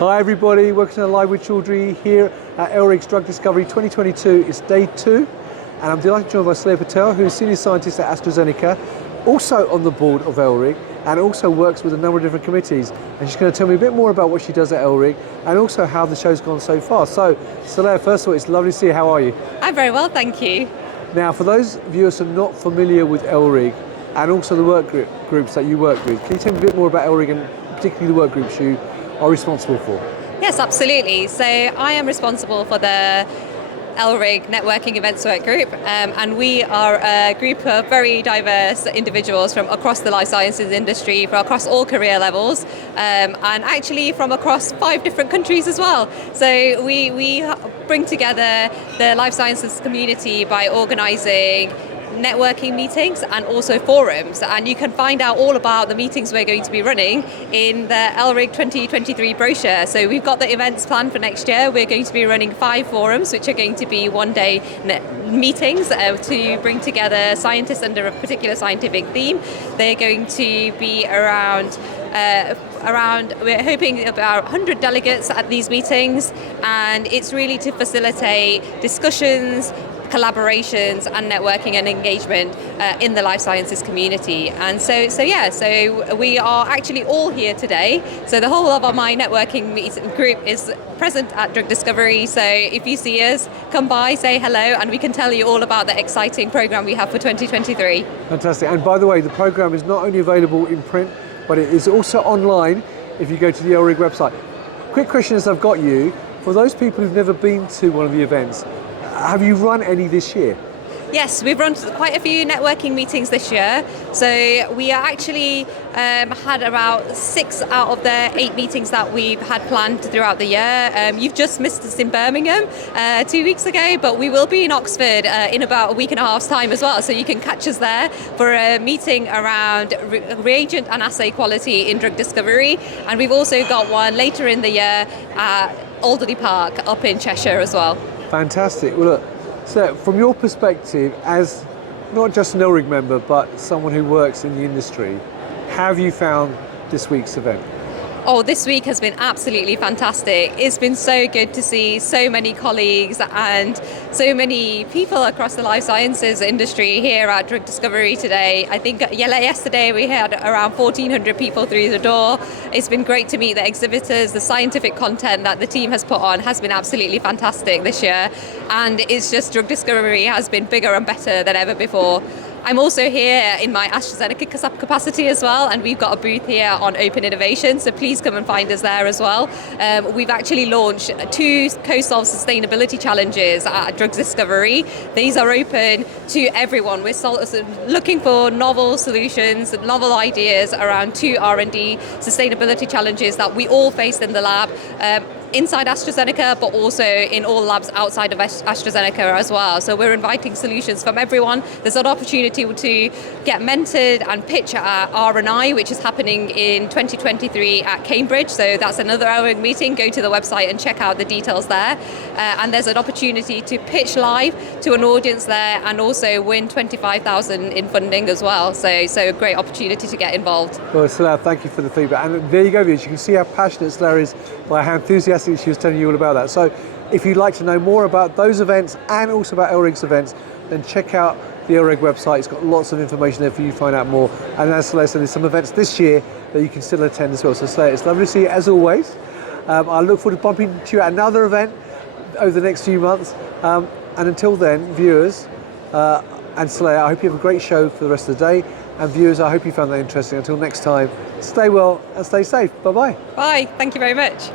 Hi everybody, welcome to Leveridge Chaudhry here at ELRIG's Drug Discovery 2022. It's day 2 and I'm delighted to join by Saleha Patel, who is Senior Scientist at AstraZeneca, also on the board of ELRIG and also works with a number of different committees. And she's going to tell me a bit more about what she does at ELRIG and also how the show's gone so far. So Saleha, first of all, it's lovely to see you. How are you? I'm very well, thank you. Now, for those viewers who are not familiar with ELRIG and also the work groups that you work with, can you tell me a bit more about ELRIG and particularly the work groups you are responsible for? Yes, absolutely. So I am responsible for the ELRIG Networking Events Work Group, and we are a group of very diverse individuals from across the life sciences industry, from across all career levels, and actually from across 5 different countries as well. So we bring together the life sciences community by organising networking meetings and also forums, and you can find out all about the meetings we're going to be running in the ELRIG 2023 brochure. So we've got the events planned for next year. We're going to be running 5 forums, which are going to be one-day meetings to bring together scientists under a particular scientific theme. They're going to be around we're hoping about 100 delegates at these meetings, and it's really to facilitate discussions, collaborations and networking and engagement in the life sciences community. And so we are actually all here today. So the whole of my networking group is present at Drug Discovery. So if you see us, come by, say hello, and we can tell you all about the exciting program we have for 2023. Fantastic. And by the way, the program is not only available in print, but it is also online if you go to the ELRIG website. Quick question as I've got you, for those people who've never been to one of the events, have you run any this year? Yes, we've run quite a few networking meetings this year. So we are actually had about 6 out of the 8 meetings that we've had planned throughout the year. You've just missed us in Birmingham 2 weeks ago, but we will be in Oxford in about a week and a half's time as well. So you can catch us there for a meeting around reagent and assay quality in drug discovery. And we've also got one later in the year at Alderley Park up in Cheshire as well. Fantastic. Well, look, so from your perspective, as not just an ELRIG member, but someone who works in the industry, how have you found this week's event? Oh, this week has been absolutely fantastic. It's been so good to see so many colleagues and so many people across the life sciences industry here at Drug Discovery today. I think yesterday we had around 1,400 people through the door. It's been great to meet the exhibitors. The scientific content that the team has put on has been absolutely fantastic this year. And it's just Drug Discovery has been bigger and better than ever before. I'm also here in my AstraZeneca capacity as well, and we've got a booth here on open innovation, so please come and find us there as well. We've actually launched 2 co-solve sustainability challenges at Drug Discovery. These are open to everyone. We're looking for novel solutions, novel ideas around 2 R&D sustainability challenges that we all face in the lab. Inside AstraZeneca, but also in all labs outside of AstraZeneca as well. So we're inviting solutions from everyone. There's an opportunity to get mentored and pitch at R&I, which is happening in 2023 at Cambridge. So that's another ELRIG meeting. Go to the website and check out the details there. And there's an opportunity to pitch live to an audience there and also win 25,000 in funding as well. So a great opportunity to get involved. Well, Saleha, thank you for the feedback. And there you go, viewers. You can see how passionate Saleha is by how enthusiastic she was telling you all about that. So if you'd like to know more about those events and also about ELRIG's events, then check out the ELRIG website. It's got lots of information there for you to find out more. And as Saleha said, there's some events this year that you can still attend as well. So Saleha, it's lovely to see you as always. I look forward to bumping into you at another event over the next few months. And until then, viewers and Saleha, I hope you have a great show for the rest of the day. And viewers, I hope you found that interesting. Until next time, stay well and stay safe. Bye-bye. Bye. Thank you very much.